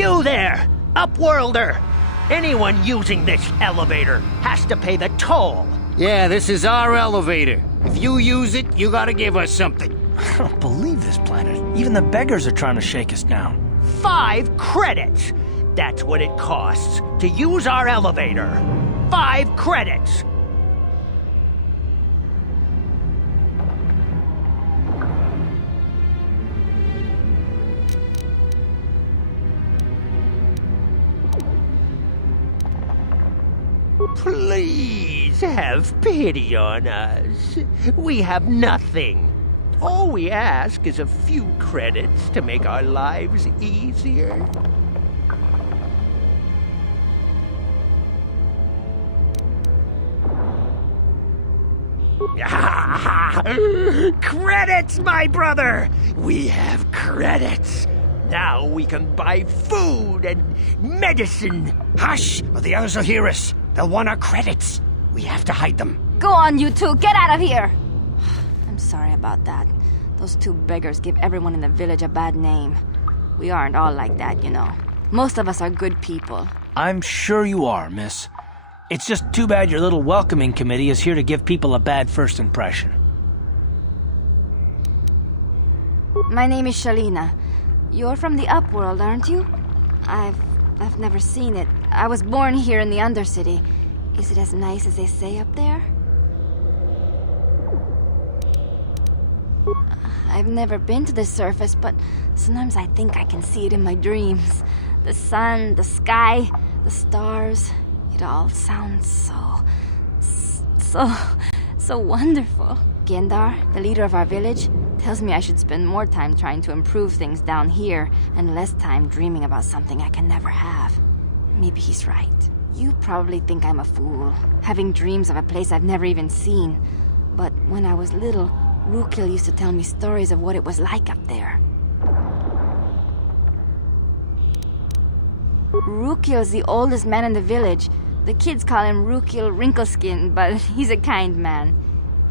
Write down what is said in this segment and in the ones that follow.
You there, Upworlder! Anyone using this elevator has to pay the toll. Yeah, this is our elevator. If you use it, you gotta give us something. I don't believe this planet. Even the beggars are trying to shake us down. 5 credits! That's what it costs to use our elevator. 5 credits! Please have pity on us. We have nothing. All we ask is a few credits to make our lives easier. Credits, my brother! We have credits. Now we can buy food and medicine. Hush, or the others will hear us. They'll want our credits. We have to hide them. Go on, you two. Get out of here. I'm sorry about that. Those 2 beggars give everyone in the village a bad name. We aren't all like that, you know. Most of us are good people. I'm sure you are, miss. It's just too bad your little welcoming committee is here to give people a bad first impression. My name is Shalina. You're from the Upworld, aren't you? I've never seen it. I was born here in the Undercity. Is it as nice as they say up there? I've never been to the surface, but sometimes I think I can see it in my dreams. The sun, the sky, the stars. It all sounds so wonderful. Gendar, the leader of our village, tells me I should spend more time trying to improve things down here and less time dreaming about something I can never have. Maybe he's right. You probably think I'm a fool, having dreams of a place I've never even seen. But when I was little, Rukil used to tell me stories of what it was like up there. Rukil's the oldest man in the village. The kids call him Rukil Wrinkleskin, but he's a kind man.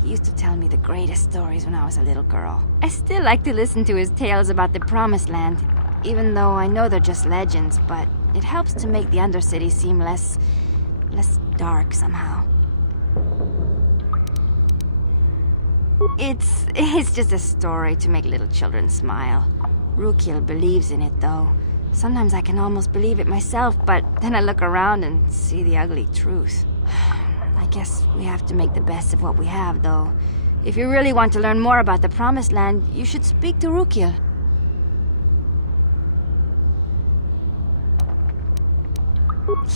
He used to tell me the greatest stories when I was a little girl. I still like to listen to his tales about the Promised Land, even though I know they're just legends, but it helps to make the Undercity seem less dark somehow. It's just a story to make little children smile. Rukil believes in it, though. Sometimes I can almost believe it myself, but then I look around and see the ugly truth. I guess we have to make the best of what we have, though. If you really want to learn more about the Promised Land, you should speak to Rukil.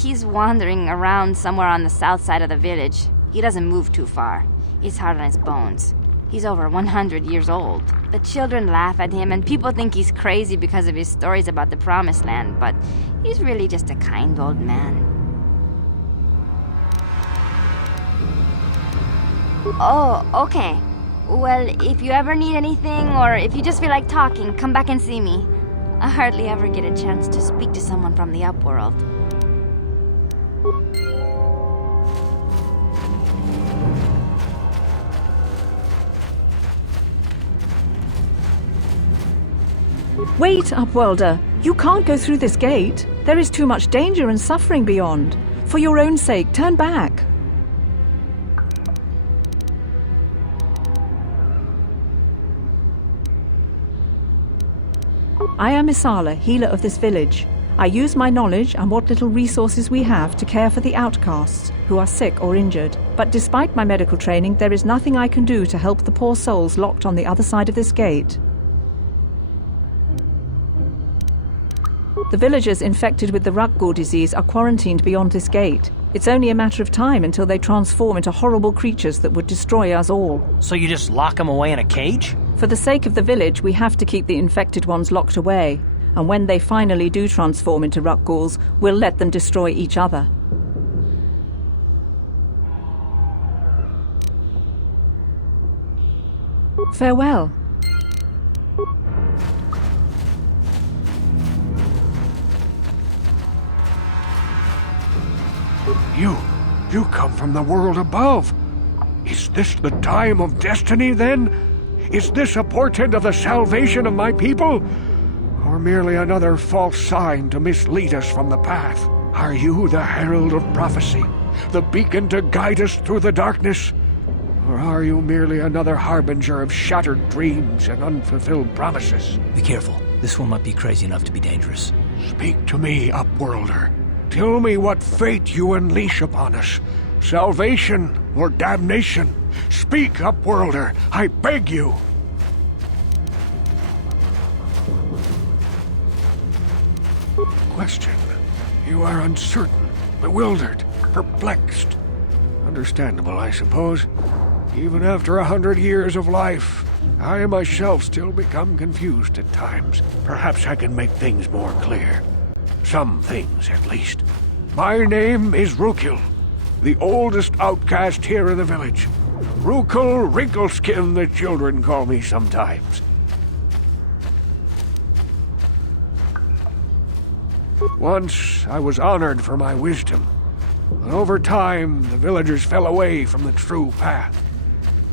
He's wandering around somewhere on the south side of the village. He doesn't move too far. He's hard on his bones. He's over 100 years old. The children laugh at him, and people think he's crazy because of his stories about the Promised Land, but he's really just a kind old man. Oh, okay. Well, if you ever need anything, or if you just feel like talking, come back and see me. I hardly ever get a chance to speak to someone from the Upworld. Wait, Upworlder. You can't go through this gate. There is too much danger and suffering beyond. For your own sake, turn back. I am Isala, healer of this village. I use my knowledge and what little resources we have to care for the outcasts who are sick or injured. But despite my medical training, there is nothing I can do to help the poor souls locked on the other side of this gate. The villagers infected with the Rukgul disease are quarantined beyond this gate. It's only a matter of time until they transform into horrible creatures that would destroy us all. So you just lock them away in a cage? For the sake of the village, we have to keep the infected ones locked away. And when they finally do transform into Rukguls, we'll let them destroy each other. Farewell. You come from the world above. Is this the time of destiny, then? Is this a portent of the salvation of my people? or merely another false sign to mislead us from the path? Are you the herald of prophecy, the beacon to guide us through the darkness? Or are you merely another harbinger of shattered dreams and unfulfilled promises? Be careful. This one might be crazy enough to be dangerous. Speak to me, Upworlder. Tell me what fate you unleash upon us. Salvation or damnation? Speak, Upworlder, I beg you. Question. You are uncertain, bewildered, perplexed. Understandable, I suppose. Even after 100 years of life, I myself still become confused at times. Perhaps I can make things more clear. Some things, at least. My name is Rukil, the oldest outcast here in the village. Rukil Wrinkleskin, the children call me sometimes. Once I was honored for my wisdom, but over time the villagers fell away from the true path.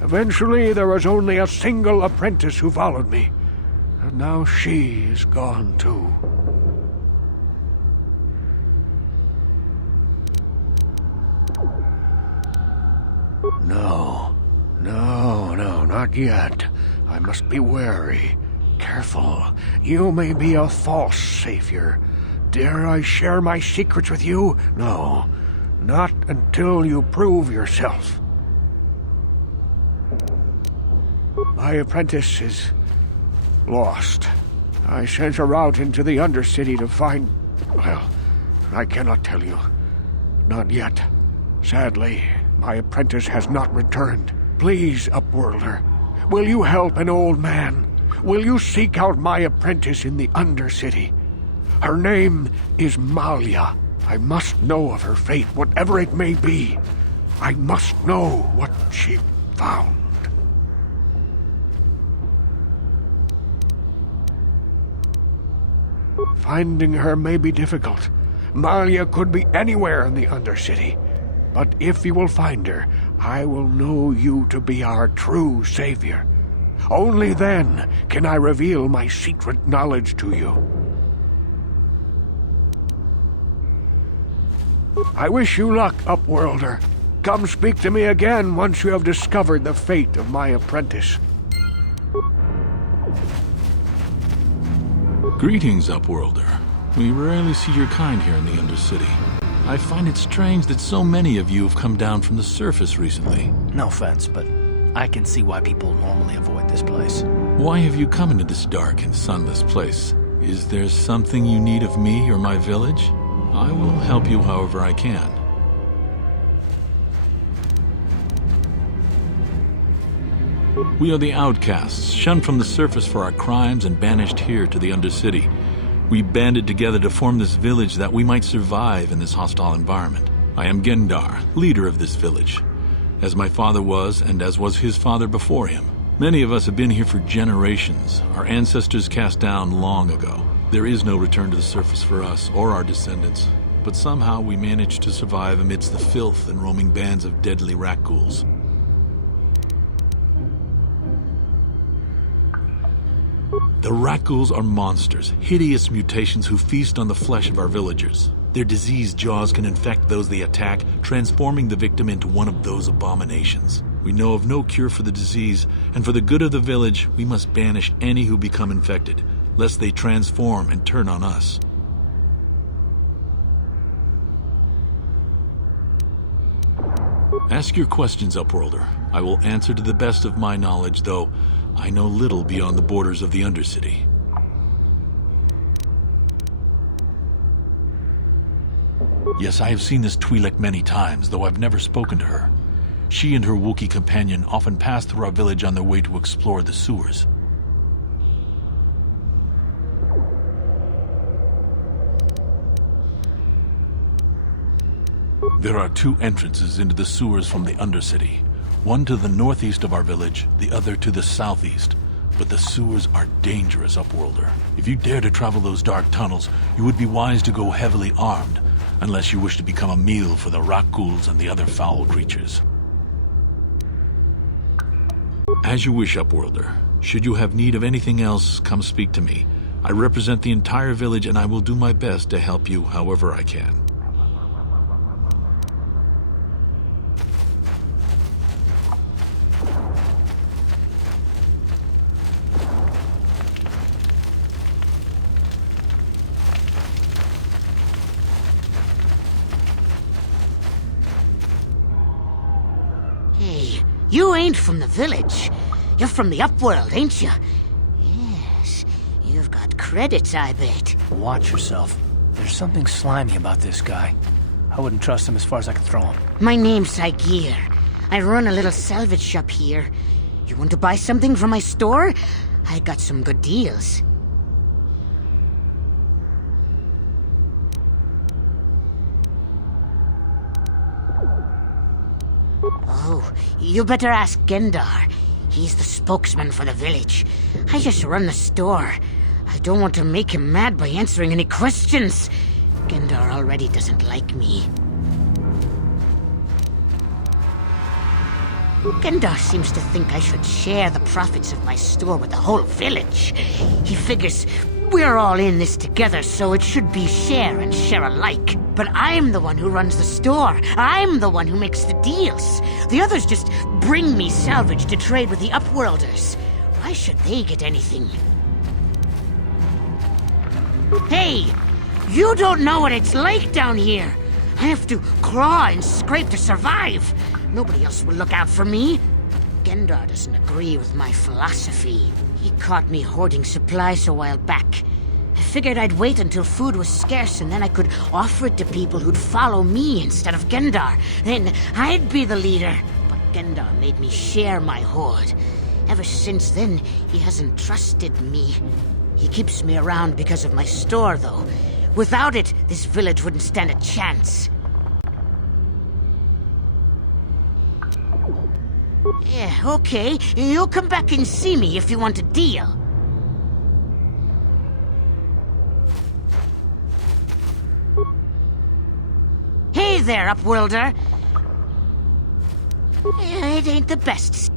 Eventually there was only a single apprentice who followed me, and now she is gone too. No, not yet. I must be wary, careful. You may be a false savior. Dare I share my secrets with you? No, not until you prove yourself. My apprentice is lost. I sent her out into the Undercity to find... Well, I cannot tell you. Not yet. Sadly, my apprentice has not returned. Please, Upworlder, will you help an old man? Will you seek out my apprentice in the Undercity? Her name is Malia. I must know of her fate, whatever it may be. I must know what she found. Finding her may be difficult. Malia could be anywhere in the Undercity. But if you will find her, I will know you to be our true savior. Only then can I reveal my secret knowledge to you. I wish you luck, Upworlder. Come speak to me again once you have discovered the fate of my apprentice. Greetings, Upworlder. We rarely see your kind here in the Undercity. I find it strange that so many of you have come down from the surface recently. No offense, but I can see why people normally avoid this place. Why have you come into this dark and sunless place? Is there something you need of me or my village? I will help you however I can. We are the outcasts, shunned from the surface for our crimes and banished here to the Undercity. We banded together to form this village that we might survive in this hostile environment. I am Gendar, leader of this village, as my father was and as was his father before him. Many of us have been here for generations, our ancestors cast down long ago. There is no return to the surface for us or our descendants, but somehow we managed to survive amidst the filth and roaming bands of deadly rat ghouls. The rat ghouls are monsters, hideous mutations who feast on the flesh of our villagers. Their diseased jaws can infect those they attack, transforming the victim into one of those abominations. We know of no cure for the disease, and for the good of the village, we must banish any who become infected, lest they transform and turn on us. Ask your questions, Upworlder. I will answer to the best of my knowledge, though I know little beyond the borders of the Undercity. Yes, I have seen this Twi'lek many times, though I've never spoken to her. She and her Wookiee companion often pass through our village on their way to explore the sewers. There are two entrances into the sewers from the Undercity. One to the northeast of our village, the other to the southeast. But the sewers are dangerous, Upworlder. If you dare to travel those dark tunnels, you would be wise to go heavily armed, unless you wish to become a meal for the rat ghouls and the other foul creatures. As you wish, Upworlder. Should you have need of anything else, come speak to me. I represent the entire village, and I will do my best to help you however I can. Hey, you ain't from the village. You're from the Upworld, ain't you? Yes, you've got credits, I bet. Watch yourself. There's something slimy about this guy. I wouldn't trust him as far as I could throw him. My name's Saigir. I run a little salvage shop here. You want to buy something from my store? I got some good deals. Oh, you better ask Gendar. He's the spokesman for the village. I just run the store. I don't want to make him mad by answering any questions. Gendar already doesn't like me. Gendar seems to think I should share the profits of my store with the whole village. He figures we're all in this together, so it should be share and share alike. But I'm the one who runs the store. I'm the one who makes the deals. The others just bring me salvage to trade with the Upworlders. Why should they get anything? Hey! You don't know what it's like down here. I have to claw and scrape to survive. Nobody else will look out for me. Gendar doesn't agree with my philosophy. He caught me hoarding supplies a while back. I figured I'd wait until food was scarce and then I could offer it to people who'd follow me instead of Gendar. Then I'd be the leader. But Gendar made me share my hoard. Ever since then, he hasn't trusted me. He keeps me around because of my store, though. Without it, this village wouldn't stand a chance. Yeah, okay. You'll come back and see me if you want a deal. Hey there, Upworlder. Yeah, it ain't the best.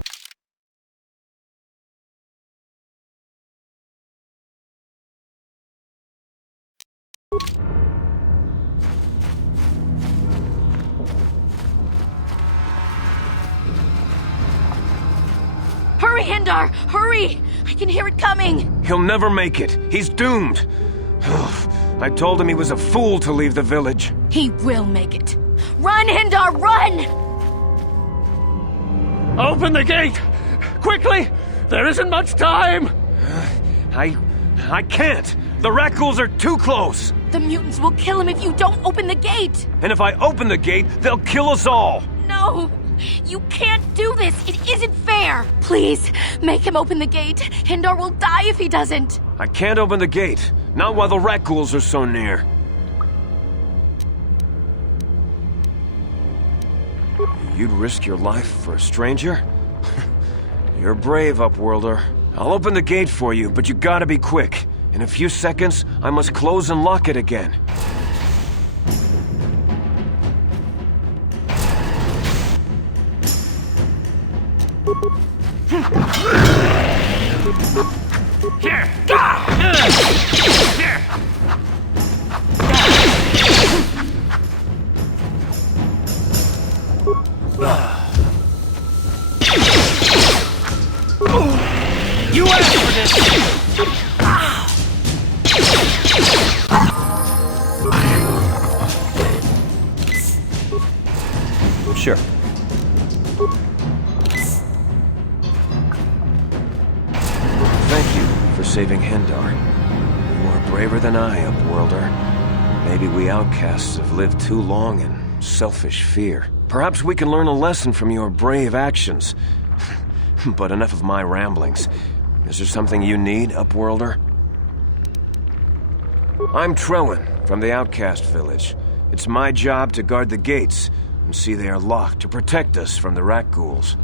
Hurry, Hindar! Hurry! I can hear it coming! He'll never make it. He's doomed. I told him he was a fool to leave the village. He will make it. Run, Hindar, run! Open the gate! Quickly! There isn't much time! I can't! The Rackles are too close! The mutants will kill him if you don't open the gate! And if I open the gate, they'll kill us all! No! You can't do this! It isn't fair! Please, make him open the gate. Hindar will die if he doesn't. I can't open the gate. Not while the Rackles are so near. You'd risk your life for a stranger? You're brave, Upworlder. I'll open the gate for you, but you gotta be quick. In a few seconds, I must close and lock it again. Here! Here! You asked for this! Sure. Thank you for saving Hindar. You are braver than I, Upworlder. Maybe we outcasts have lived too long in selfish fear. Perhaps we can learn a lesson from your brave actions. But enough of my ramblings. Is there something you need, Upworlder? I'm Trellin, from the Outcast Village. It's my job to guard the gates and see they are locked to protect us from the rat ghouls.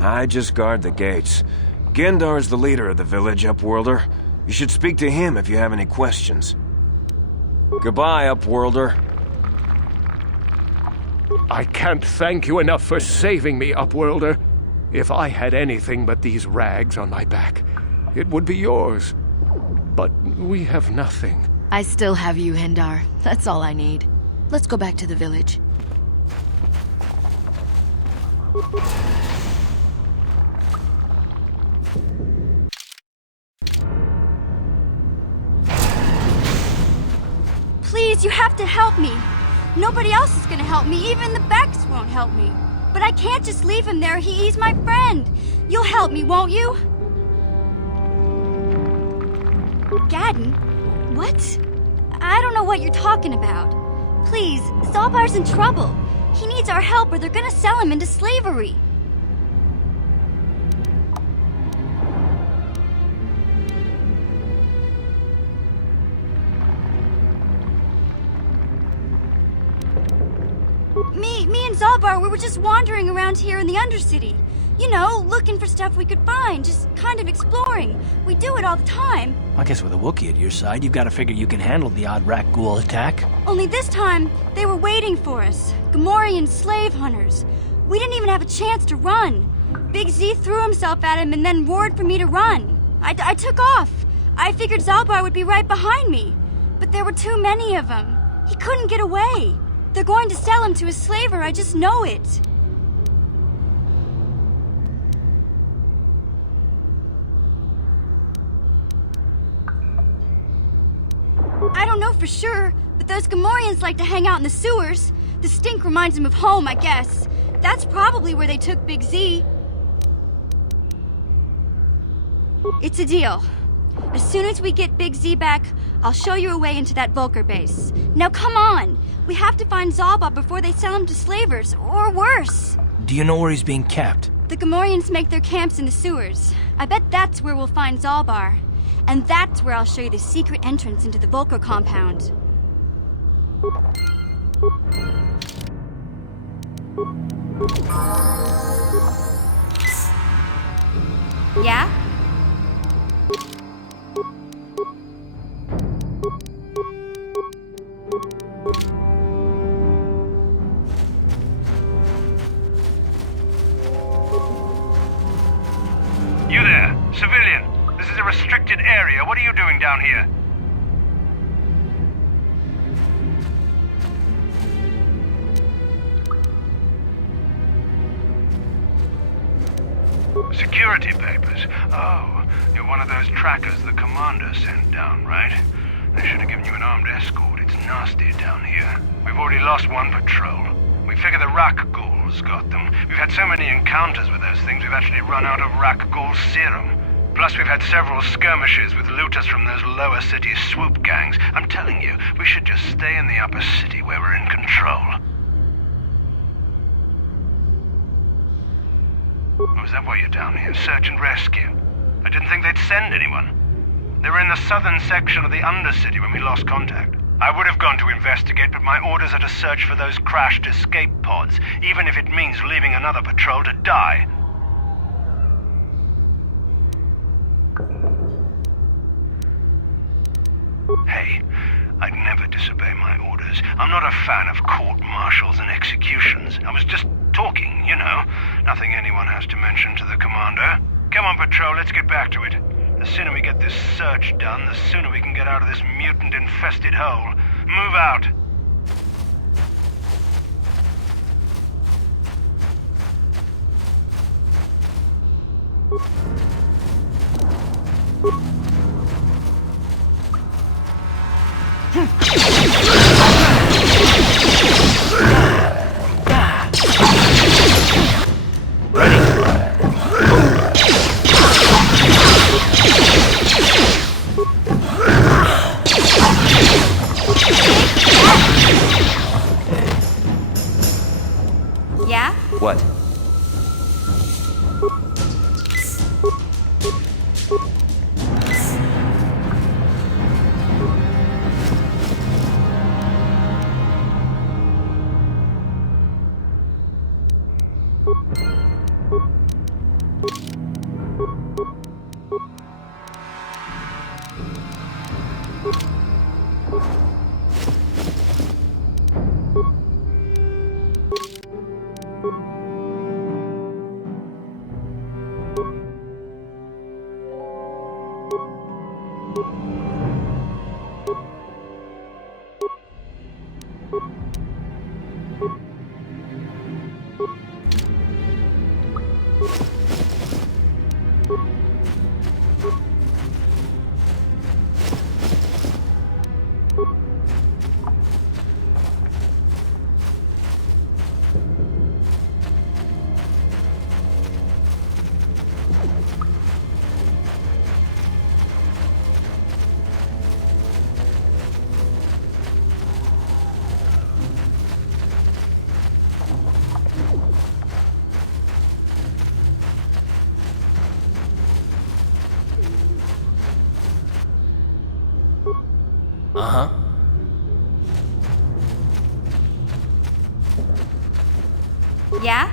I just guard the gates. Gendar is the leader of the village, Upworlder. You should speak to him if you have any questions. Goodbye, Upworlder. I can't thank you enough for saving me, Upworlder. If I had anything but these rags on my back, it would be yours. But we have nothing. I still have you, Hendar. That's all I need. Let's go back to the village. Please, you have to help me. Nobody else is gonna help me. Even the Becks won't help me. But I can't just leave him there. He's my friend. You'll help me, won't you? Gadden? What? I don't know what you're talking about. Please, Zalbar's in trouble. He needs our help or they're gonna sell him into slavery. Me and Zalbar, we were just wandering around here in the Undercity. You know, looking for stuff we could find, just kind of exploring. We do it all the time. I guess with a Wookiee at your side, you've got to figure you can handle the odd rat ghoul attack. Only this time, they were waiting for us. Gamorrean slave hunters. We didn't even have a chance to run. Big Z threw himself at him and then roared for me to run. I took off. I figured Zalbar would be right behind me. But there were too many of them. He couldn't get away. They're going to sell him to a slaver, I just know it. I don't know for sure, but those Gamorreans like to hang out in the sewers. The stink reminds them of home, I guess. That's probably where they took Big Z. It's a deal. As soon as we get Big Z back, I'll show you a way into that Vulcar base. Now come on! We have to find Zalbar before they sell him to slavers, or worse. Do you know where he's being kept? The Gamorreans make their camps in the sewers. I bet that's where we'll find Zalbar. And that's where I'll show you the secret entrance into the Vulcar compound. Yeah? You there, civilian. This is a restricted area. What are you doing down here? Security papers. Oh, you're one of those trackers the commander sent down, right? They should have given you an armed escort. It's nasty down here. We've already lost one patrol. We figure the Rak ghouls got them. We've had so many encounters with those things, we've actually run out of Rak ghoul serum. Plus, we've had several skirmishes with looters from those lower city swoop gangs. I'm telling you, we should just stay in the upper city where we're in control. Oh, is that why you're down here? Search and rescue? I didn't think they'd send anyone. They were in the southern section of the Undercity when we lost contact. I would have gone to investigate, but my orders are to search for those crashed escape pods, even if it means leaving another patrol to die. Hey, I'd never disobey my orders. I'm not a fan of court-martials and executions. I was just talking, you know. Nothing anyone has to mention to the commander. Come on, patrol, let's get back to it. The sooner we get this search done, the sooner we can get out of this mutant-infested hole. Move out. Yeah? What? Uh-huh. Yeah?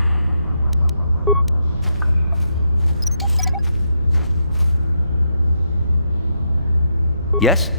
Yes?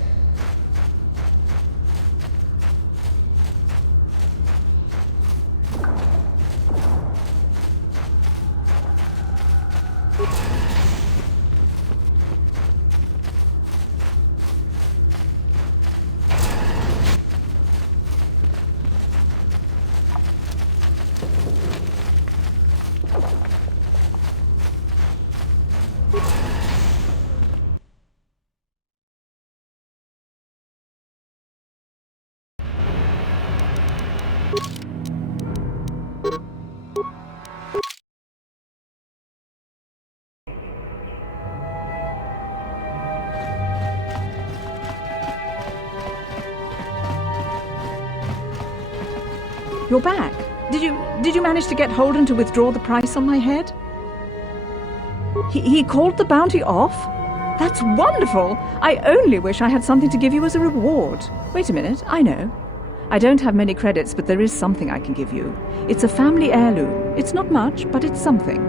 You're back. Did you manage to get Holden to withdraw the price on my head? He called the bounty off? That's wonderful! I only wish I had something to give you as a reward. Wait a minute, I know. I don't have many credits, but there is something I can give you. It's a family heirloom. It's not much, but it's something.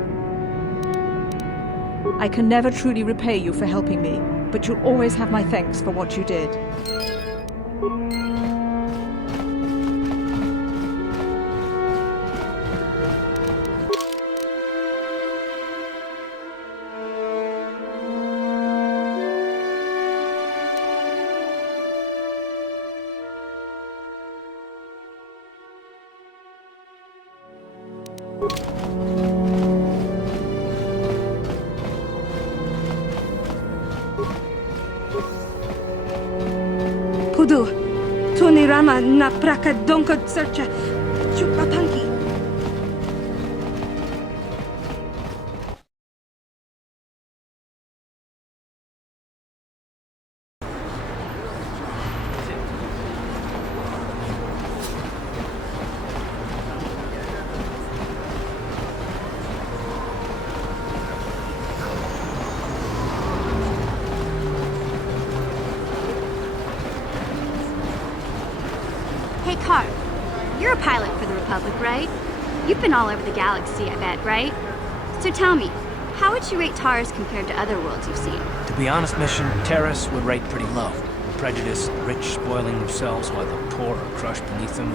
I can never truly repay you for helping me, but you'll always have my thanks for what you did. Pudu, Tuni Rama na praka donko searcha chupapanki. Hey, Car. You're a pilot for the Republic, right? You've been all over the galaxy, I bet, right? So tell me, how would you rate Taurus compared to other worlds you've seen? To be honest, Mission, Terrace would rate pretty low. Prejudice, the rich spoiling themselves while the poor are crushed beneath them.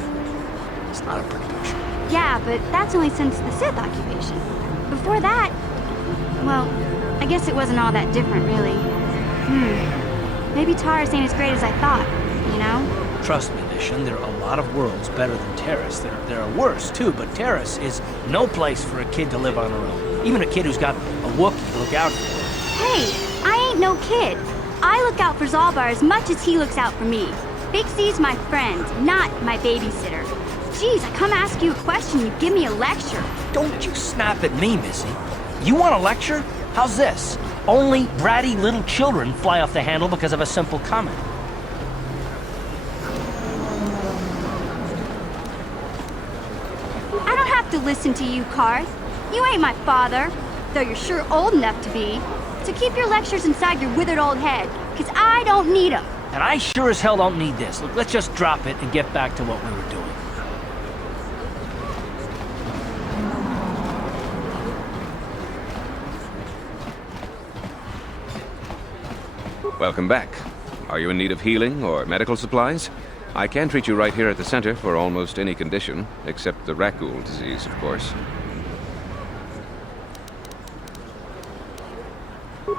It's not a pretty picture. Yeah, but that's only since the Sith occupation. Before that, well, I guess it wasn't all that different, really. Maybe Taurus ain't as great as I thought, you know? Trust me, Mission, there are a lot of worlds better than Terrace. There are worse, too, but Terrace is no place for a kid to live on her own. Even a kid who's got a Wookiee to look out for. Hey, I ain't no kid. I look out for Zalbar as much as he looks out for me. Big C's my friend, not my babysitter. Jeez, I come ask you a question, you give me a lecture. Don't you snap at me, Missy. You want a lecture? How's this? Only bratty little children fly off the handle because of a simple comment. I don't have to listen to you, Karth. You ain't my father, though you're sure old enough to be. So keep your lectures inside your withered old head, because I don't need them. And I sure as hell don't need this. Look, let's just drop it and get back to what we were doing. Welcome back. Are you in need of healing or medical supplies? I can treat you right here at the center for almost any condition, except the raccoon disease, of course.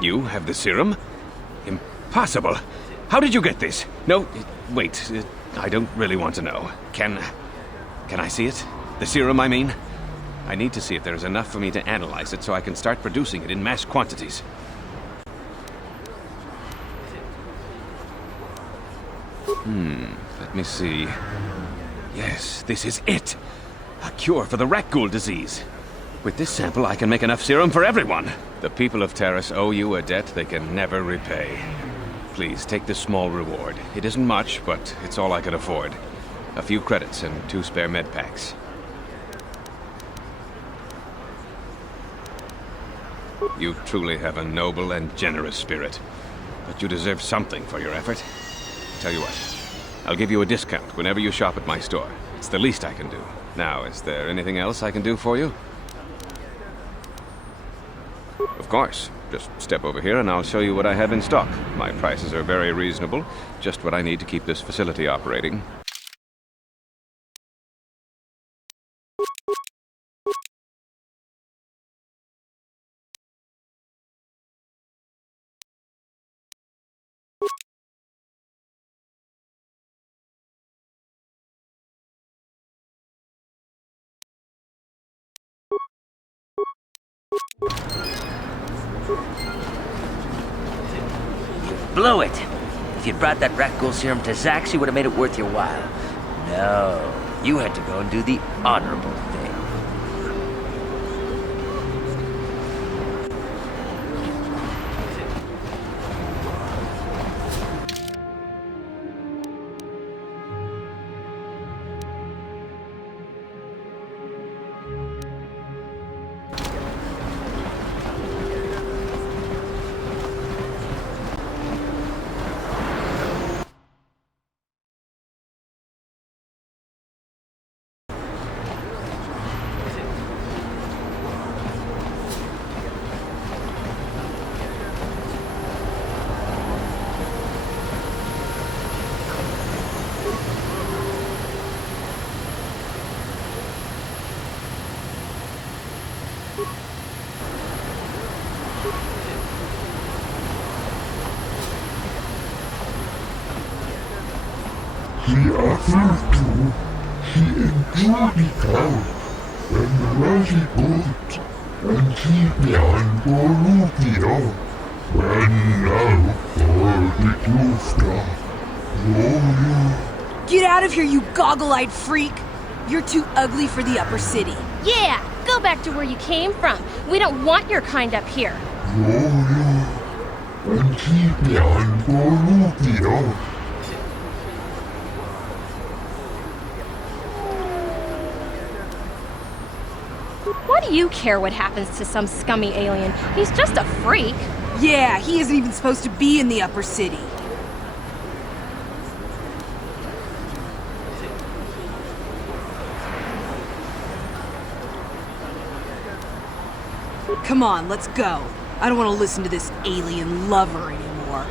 You have the serum? Impossible. How did you get this? No, wait. I don't really want to know. Can I see it? The serum, I mean? I need to see if there's enough for me to analyze it so I can start producing it in mass quantities. Let me see. Yes, this is it. A cure for the raccoon disease. With this sample, I can make enough serum for everyone. The people of Terrace owe you a debt they can never repay. Please, take this small reward. It isn't much, but it's all I can afford. A few credits and 2 spare med packs. You truly have a noble and generous spirit. But you deserve something for your effort. Tell you what, I'll give you a discount whenever you shop at my store. It's the least I can do. Now, is there anything else I can do for you? Of course. Just step over here and I'll show you what I have in stock. My prices are very reasonable. Just what I need to keep this facility operating. Blew it. If you'd brought that rat ghoul serum to Zax, you would have made it worth your while. No, you had to go and do the honorable thing. The other two, he enjoyed it out and really good, and he began Bolivia, when now for the Klufta. Get out of here, you goggle-eyed freak! You're too ugly for the upper city. Yeah, go back to where you came from. We don't want your kind up here. And he began Bolivia. Why do you care what happens to some scummy alien? He's just a freak. Yeah, he isn't even supposed to be in the upper city. Come on, let's go. I don't want to listen to this alien lover anymore.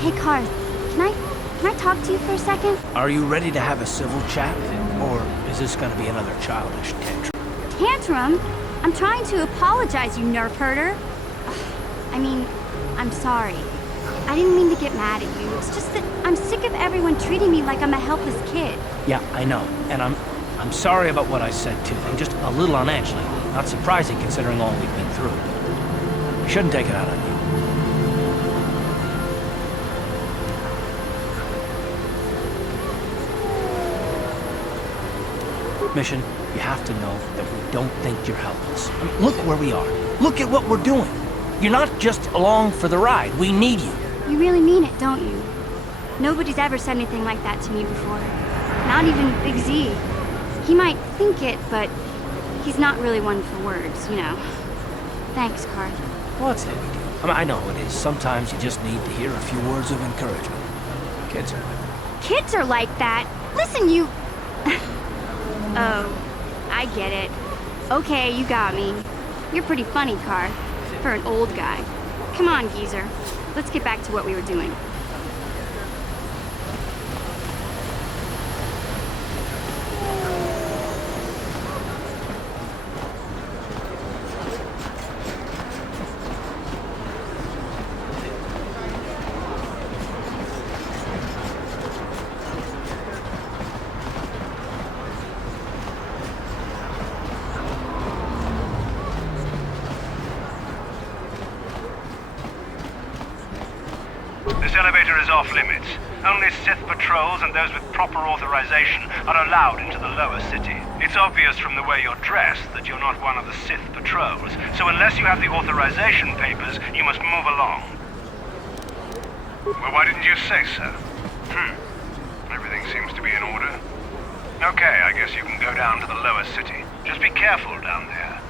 Hey, Karth, can I talk to you for a second? Are you ready to have a civil chat? Or is this gonna be another childish tantrum? Tantrum? I'm trying to apologize, you nerf herder. I mean, I'm sorry. I didn't mean to get mad at you. It's just that I'm sick of everyone treating me like I'm a helpless kid. Yeah, I know. And I'm sorry about what I said too. I'm just a little on edge lately. Not surprising considering all we've been through. I shouldn't take it out on you. Mission, you have to know that we don't think you're helpless. I mean, look where we are. Look at what we're doing. You're not just along for the ride. We need you. You really mean it, don't you? Nobody's ever said anything like that to me before. Not even Big Z. He might think it, but he's not really one for words, you know. Thanks, Karth. What's that we do? I mean, I know it is. Sometimes you just need to hear a few words of encouragement. Kids are like that. Kids are like that? Listen, you... Oh, I get it. Okay, you got me. You're pretty funny, Karth, for an old guy. Come on, geezer. Let's get back to what we were doing. This elevator is off limits. Only Sith patrols and those with proper authorization are allowed into the lower city. It's obvious from the way you're dressed that you're not one of the Sith patrols, so unless you have the authorization papers, you must move along. Well, why didn't you say so? Everything seems to be in order. Okay, I guess you can go down to the lower city. Just be careful down there.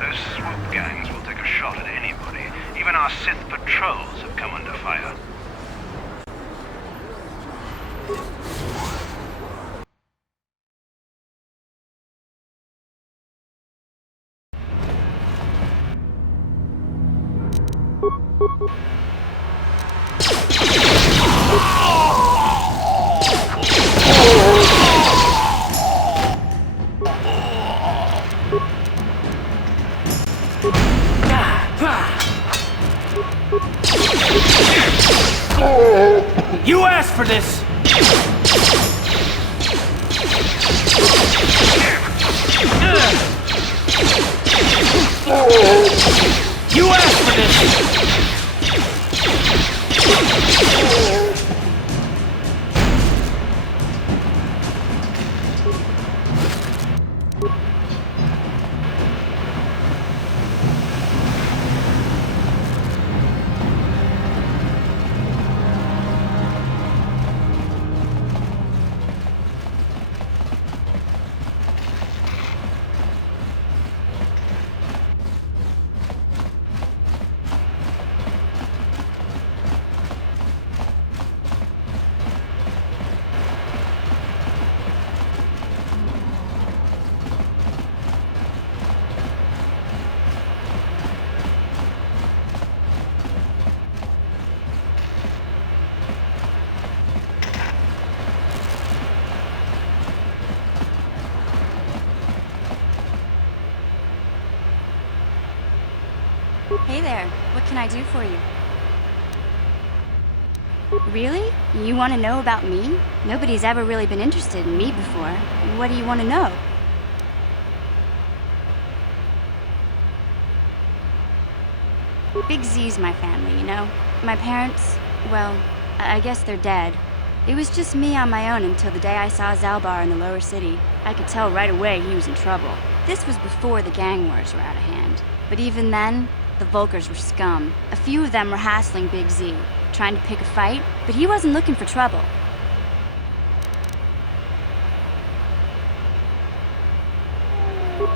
Those swoop gangs will take a shot at anybody. Even our Sith patrols have come under fire. You asked for this! You asked for this! Hey there, what can I do for you? Really? You want to know about me? Nobody's ever really been interested in me before. What do you want to know? Big Z's my family, you know? My parents, well, I guess they're dead. It was just me on my own until the day I saw Zalbar in the lower city. I could tell right away he was in trouble. This was before the gang wars were out of hand. But even then, the Vulkars were scum. A few of them were hassling Big Z, trying to pick a fight, but he wasn't looking for trouble.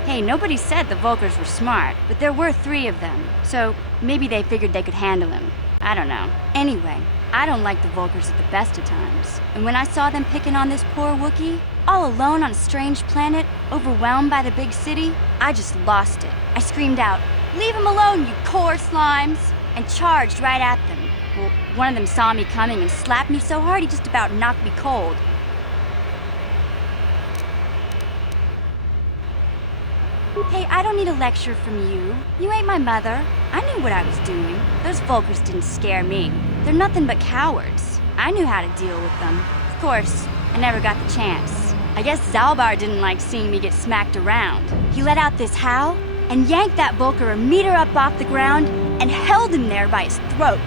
Hey, nobody said the Vulkars were smart, but there were 3 of them, so maybe they figured they could handle him. I don't know. Anyway, I don't like the Vulkars at the best of times. And when I saw them picking on this poor Wookiee, all alone on a strange planet, overwhelmed by the big city, I just lost it. I screamed out, "Leave him alone, you core slimes!" and charged right at them. Well, one of them saw me coming and slapped me so hard he just about knocked me cold. Hey, I don't need a lecture from you. You ain't my mother. I knew what I was doing. Those Vulkars didn't scare me. They're nothing but cowards. I knew how to deal with them. Of course, I never got the chance. I guess Zalbar didn't like seeing me get smacked around. He let out this howl and yanked that Vulkar a meter up off the ground and held him there by his throat.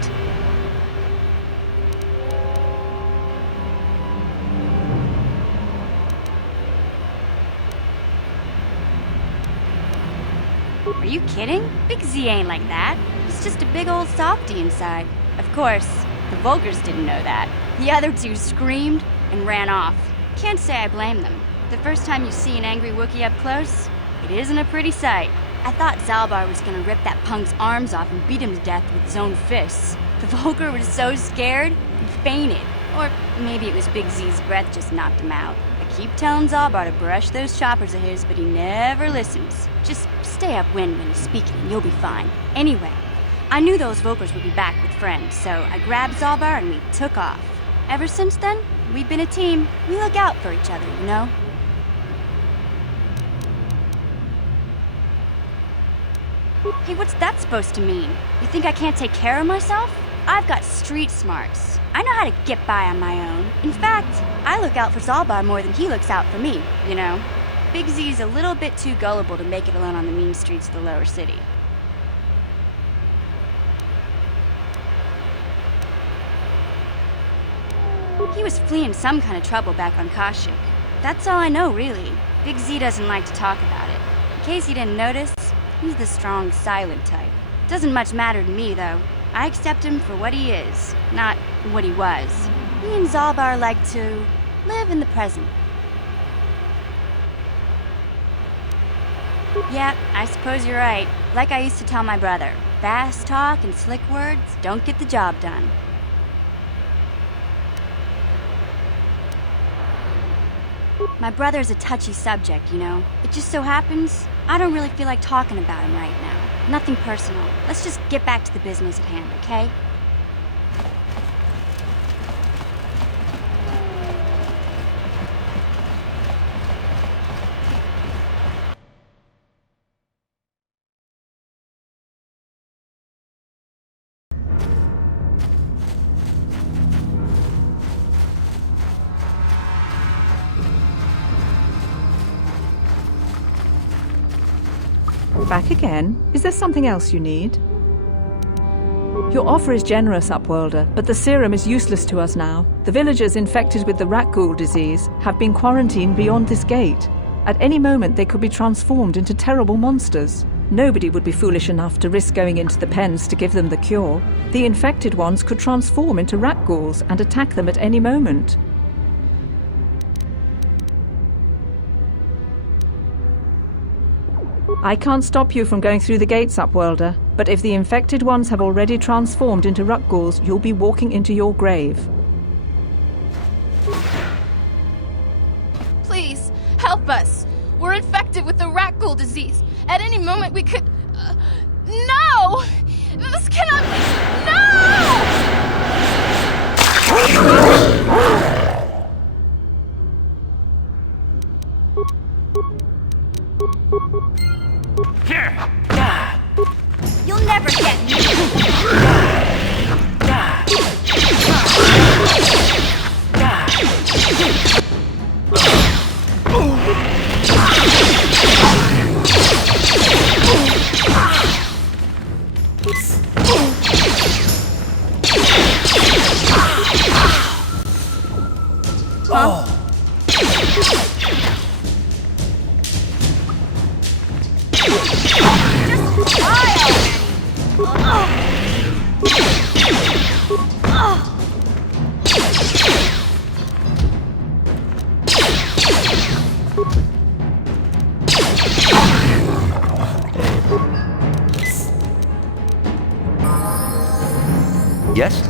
Are you kidding? Big Z ain't like that. He's just a big old softy inside. Of course, the Vulkars didn't know that. The other 2 screamed and ran off. Can't say I blame them. The first time you see an angry Wookiee up close, it isn't a pretty sight. I thought Zalbar was gonna rip that punk's arms off and beat him to death with his own fists. The Vulkar was so scared, he fainted. Or maybe it was Big Z's breath just knocked him out. I keep telling Zalbar to brush those choppers of his, but he never listens. Just stay upwind when he's speaking and you'll be fine. Anyway, I knew those Vokers would be back with friends, so I grabbed Zalbar and we took off. Ever since then, we've been a team. We look out for each other, you know? Hey, what's that supposed to mean? You think I can't take care of myself? I've got street smarts. I know how to get by on my own. In fact, I look out for Zalbar more than he looks out for me, you know? Big Z's a little bit too gullible to make it alone on the mean streets of the lower city. He was fleeing some kind of trouble back on Kashyyyk. That's all I know, really. Big Z doesn't like to talk about it. In case you didn't notice, he's the strong, silent type. Doesn't much matter to me, though. I accept him for what he is, not what he was. He and Zalbar like to live in the present. Yeah, I suppose you're right. Like I used to tell my brother, fast talk and slick words don't get the job done. My brother's a touchy subject, you know. It just so happens, I don't really feel like talking about him right now. Nothing personal. Let's just get back to the business at hand, okay? Back again? Is there something else you need? Your offer is generous, Upworlder, but the serum is useless to us now. The villagers infected with the rat ghoul disease have been quarantined beyond this gate. At any moment they could be transformed into terrible monsters. Nobody would be foolish enough to risk going into the pens to give them the cure. The infected ones could transform into rat ghouls and attack them at any moment. I can't stop you from going through the gates, Upworlder, but if the infected ones have already transformed into rat ghouls, you'll be walking into your grave. Please, help us. We're infected with the rat ghoul disease. At any moment we could... No! This cannot be... No! You'll never get me! Yes?